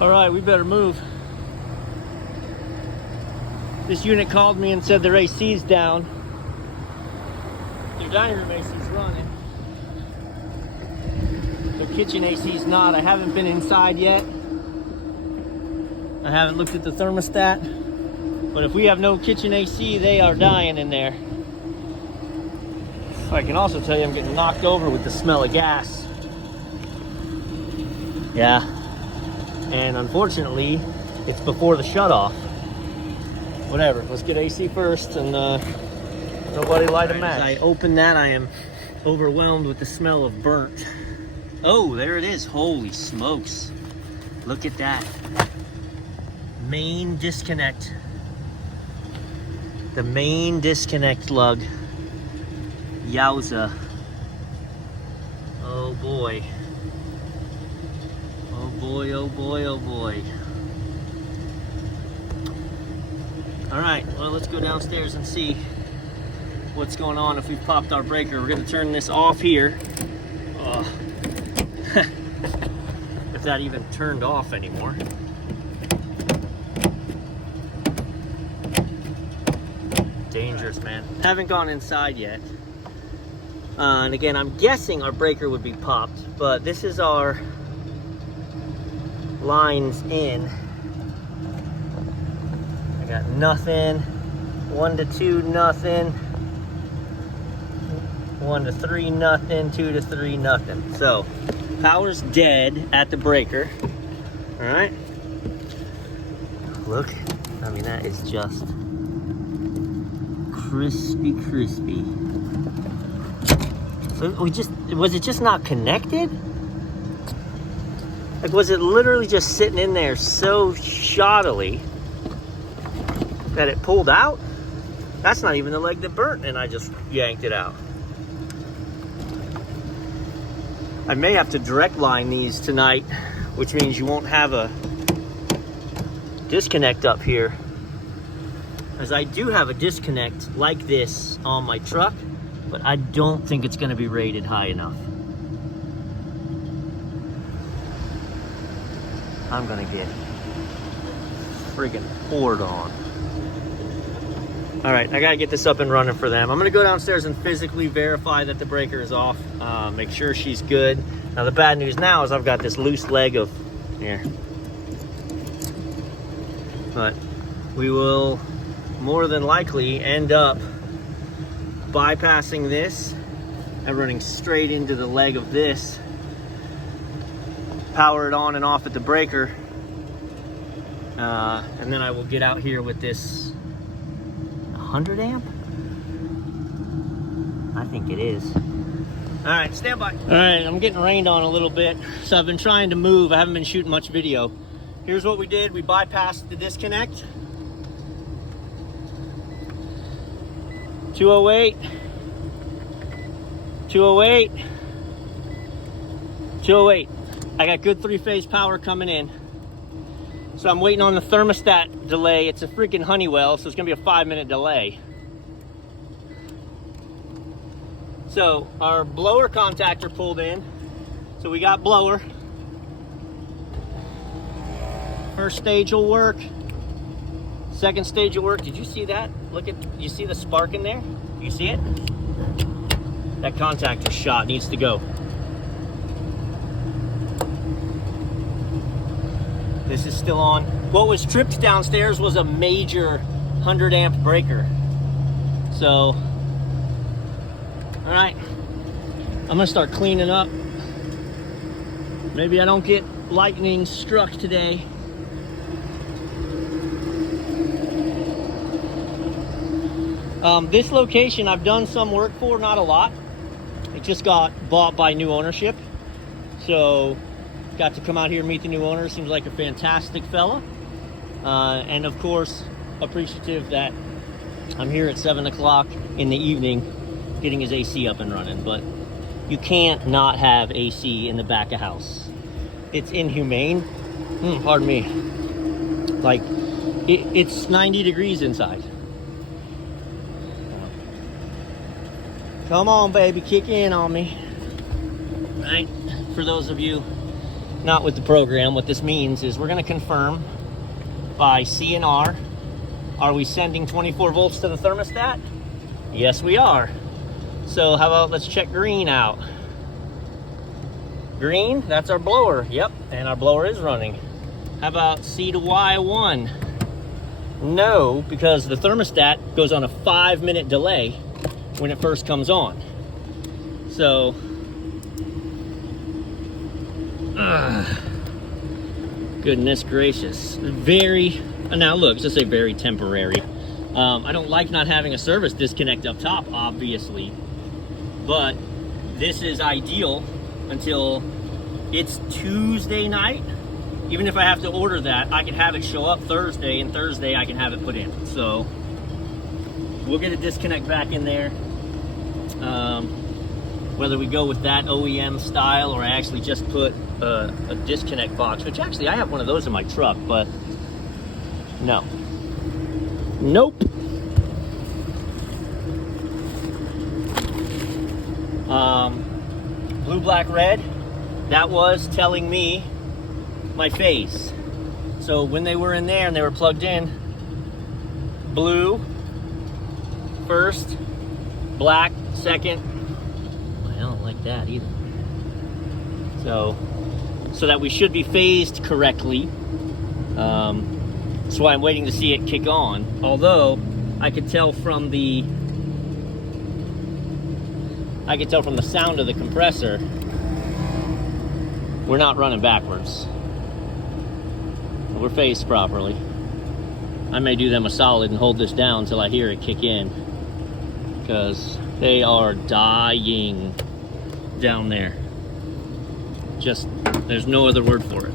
All right, we better move. This unit called me and said their AC's down. Their dining room AC's running. Their kitchen AC's not. I haven't been inside yet. I haven't looked at the thermostat. But if we have no kitchen AC, they are dying in there. I can also tell you I'm getting knocked over with the smell of gas. Yeah. And unfortunately, it's before the shutoff. Whatever, let's get AC first and nobody light a match. As I open that, I am overwhelmed with the smell of burnt. Oh, there it is. Holy smokes. Look at that. Main disconnect. The main disconnect lug. Yowza. Oh boy. Oh boy, oh boy, oh boy. All right, well, let's go downstairs and see what's going on. If we've popped our breaker, we're gonna turn this off here. If that even turned off anymore. Dangerous, man. Haven't gone inside yet. And again, I'm guessing our breaker would be popped, but this is our lines in. I got nothing. 1 to 2, nothing. 1 to 3, nothing. 2 to 3, nothing. So, power's dead at the breaker. All right. Look, I mean, that is just crispy, crispy. So was it just not connected? Like, was it literally just sitting in there so shoddily that it pulled out? That's not even the leg that burnt, and I just yanked it out. I may have to direct line these tonight, which means you won't have a disconnect up here, as I do have a disconnect like this on my truck, but I don't think it's going to be rated high enough. I'm going to get friggin' poured on. All right, I got to get this up and running for them. I'm going to go downstairs and physically verify that the breaker is off, make sure she's good. Now, the bad news now is I've got this loose leg of here. But we will more than likely end up bypassing this and running straight into the leg of this. Power it on and off at the breaker. And then I will get out here with this 100 amp? I think it is. All right, stand by. All right, I'm getting rained on a little bit, so I've been trying to move. I haven't been shooting much video. Here's what we did. We bypassed the disconnect. 208. 208. 208. I got good 3-phase power coming in. So I'm waiting on the thermostat delay. It's a freaking Honeywell, so it's gonna be a 5-minute delay. So our blower contactor pulled in. So we got blower. First stage will work. Second stage will work. Did you see that? Look at, you see the spark in there? You see it? That contactor shot needs to go. This is still on. What was tripped downstairs was a major 100 amp breaker. So, all right, I'm gonna start cleaning up. Maybe I don't get lightning struck today. This location I've done some work for, not a lot. It just got bought by new ownership. So, got to come out here and meet the new owner. Seems like a fantastic fella. And of course, appreciative that I'm here at 7 o'clock in the evening getting his AC up and running. But you can't not have AC in the back of house. It's inhumane. Pardon me. Like, it's 90 degrees inside. Come on, baby, kick in on me. Right? For those of you not with the program. What this means is we're going to confirm by CNR. Are we sending 24 volts to the thermostat? Yes, we are. So how about let's check green out. Green, that's our blower. Yep, and our blower is running. How about C to Y1? No, because the thermostat goes on a 5-minute delay when it first comes on. So, goodness gracious. Now look, it's just a very temporary. I don't like not having a service disconnect up top, obviously. But this is ideal until it's Tuesday night. Even if I have to order that, I can have it show up Thursday, and Thursday I can have it put in. So we'll get a disconnect back in there. Whether we go with that OEM style or I actually just put a disconnect box, which actually I have one of those in my truck, but no. Nope. Blue, black, red, that was telling me my phase. So when they were in there and they were plugged in, blue first, black second. I don't like that either. So that we should be phased correctly. That's why I'm waiting to see it kick on. Although I could tell from the sound of the compressor, we're not running backwards. We're phased properly. I may do them a solid and hold this down until I hear it kick in, because they are dying down there. Just, there's no other word for it.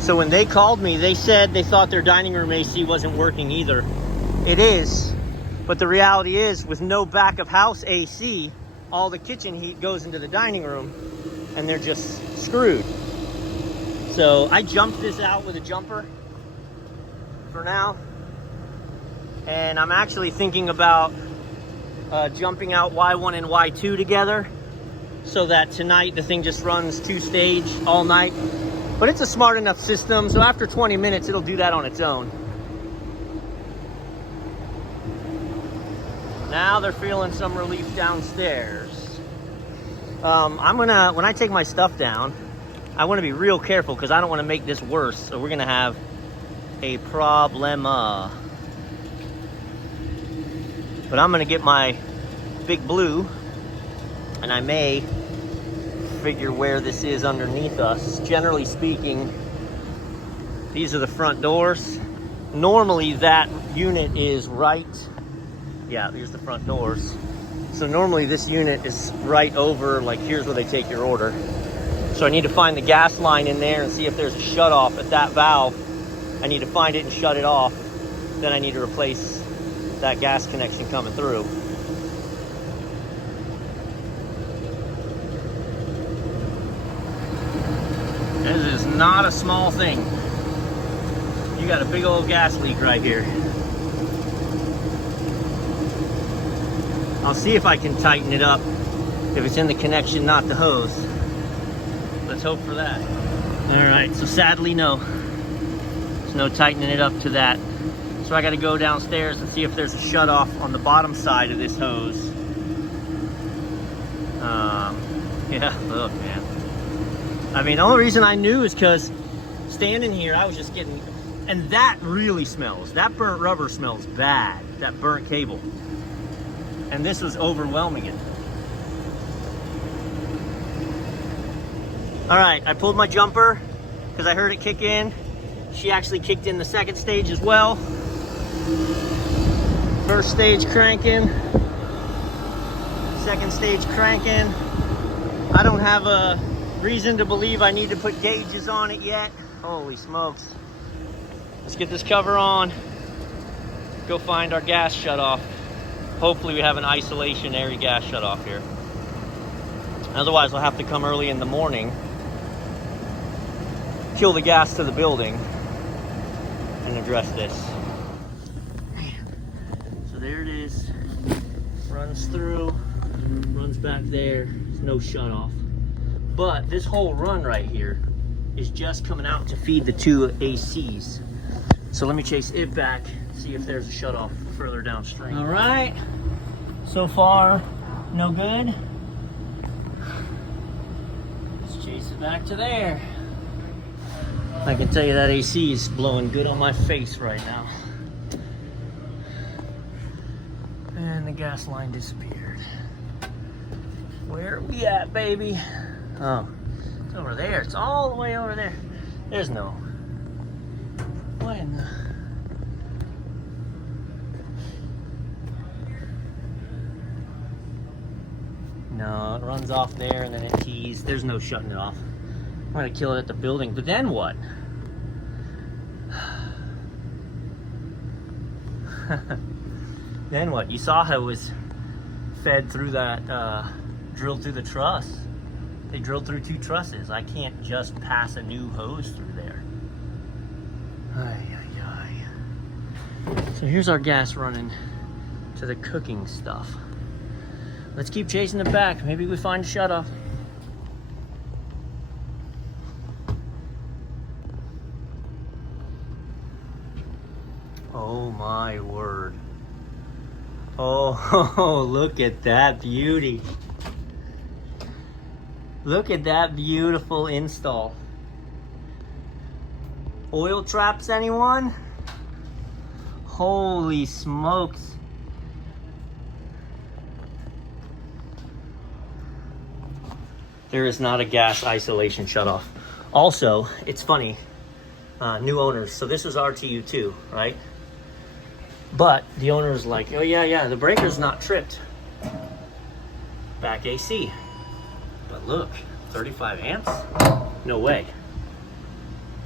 So when they called me, they said they thought their dining room AC wasn't working either. It is, but the reality is, with no back of house AC, all the kitchen heat goes into the dining room, and they're just screwed. So I jumped this out with a jumper for now, and I'm actually thinking about jumping out Y1 and Y2 together, so that tonight the thing just runs 2-stage all night. But it's a smart enough system, so after 20 minutes it'll do that on its own. Now they're feeling some relief downstairs. When I take my stuff down, I want to be real careful because I don't want to make this worse. So we're gonna have a problema. But I'm gonna get my big blue, and I may figure where this is underneath us. Generally speaking, these are the front doors. Normally that unit is right. Yeah, here's the front doors. So normally this unit is right over, like here's where they take your order. So I need to find the gas line in there and see if there's a shut off at that valve. I need to find it and shut it off. Then I need to replace that gas connection coming through. This is not a small thing. You got a big old gas leak right here. I'll see if I can tighten it up if it's in the connection, not the hose. Let's hope for that. All right, so sadly, no. There's no tightening it up to that. So I got to go downstairs and see if there's a shut off on the bottom side of this hose. Yeah, look, man. I mean, the only reason I knew is because standing here, I was just getting, and that really smells. That burnt rubber smells bad, that burnt cable. And this was overwhelming it. All right, I pulled my jumper because I heard it kick in. She actually kicked in the second stage as well. First stage cranking. Second stage cranking. I don't have a reason to believe I need to put gauges on it yet. Holy smokes. Let's get this cover on. Go find our gas shutoff. Hopefully we have an isolation-ary gas shutoff here. Otherwise I'll have to come early in the morning, kill the gas to the building, and address this. So there it is. Runs through, runs back there. There's no shutoff. But this whole run right here is just coming out to feed the two ACs. So let me chase it back, see if there's a shutoff further downstream. All right, so far, no good. Let's chase it back to there. I can tell you that AC is blowing good on my face right now. And the gas line disappeared. Where are we at, baby? Oh, it's over there. It's all the way over there. There's no. What in the? No, it runs off there and then it tees. There's no shutting it off. I'm gonna kill it at the building, but then what? Then what? You saw how it was fed through that, drilled through the truss. They drilled through 2 trusses. I can't just pass a new hose through there. Ay, ay, ay. So here's our gas running to the cooking stuff. Let's keep chasing it back. Maybe we find a shutoff. Oh my word. Oh, look at that beauty. Look at that beautiful install. Oil traps, anyone? Holy smokes. There is not a gas isolation shutoff. Also, it's funny, new owners. So this was RTU2, right? But the owner was like, oh yeah, the breaker's not tripped. Back AC. But look, 35 amps? No way.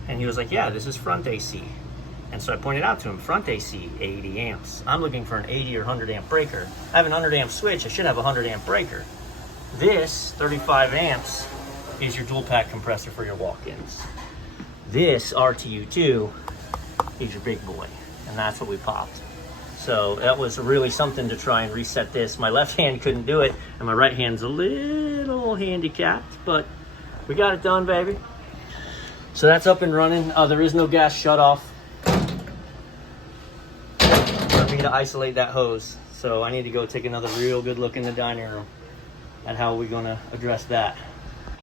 And he was like, yeah, this is front AC. And so I pointed out to him, front AC, 80 amps. I'm looking for an 80 or 100 amp breaker. I have an 100 amp switch, I should have a 100 amp breaker. This 35 amps is your dual pack compressor for your walk-ins. This RTU2 is your big boy, and that's what we popped. So that was really something to try and reset this. My left hand couldn't do it, and my right hand's a little handicapped, but we got it done, baby. So that's up and running. There is no gas shutoff for me to isolate that hose. So I need to go take another real good look in the dining room at how we're gonna address that.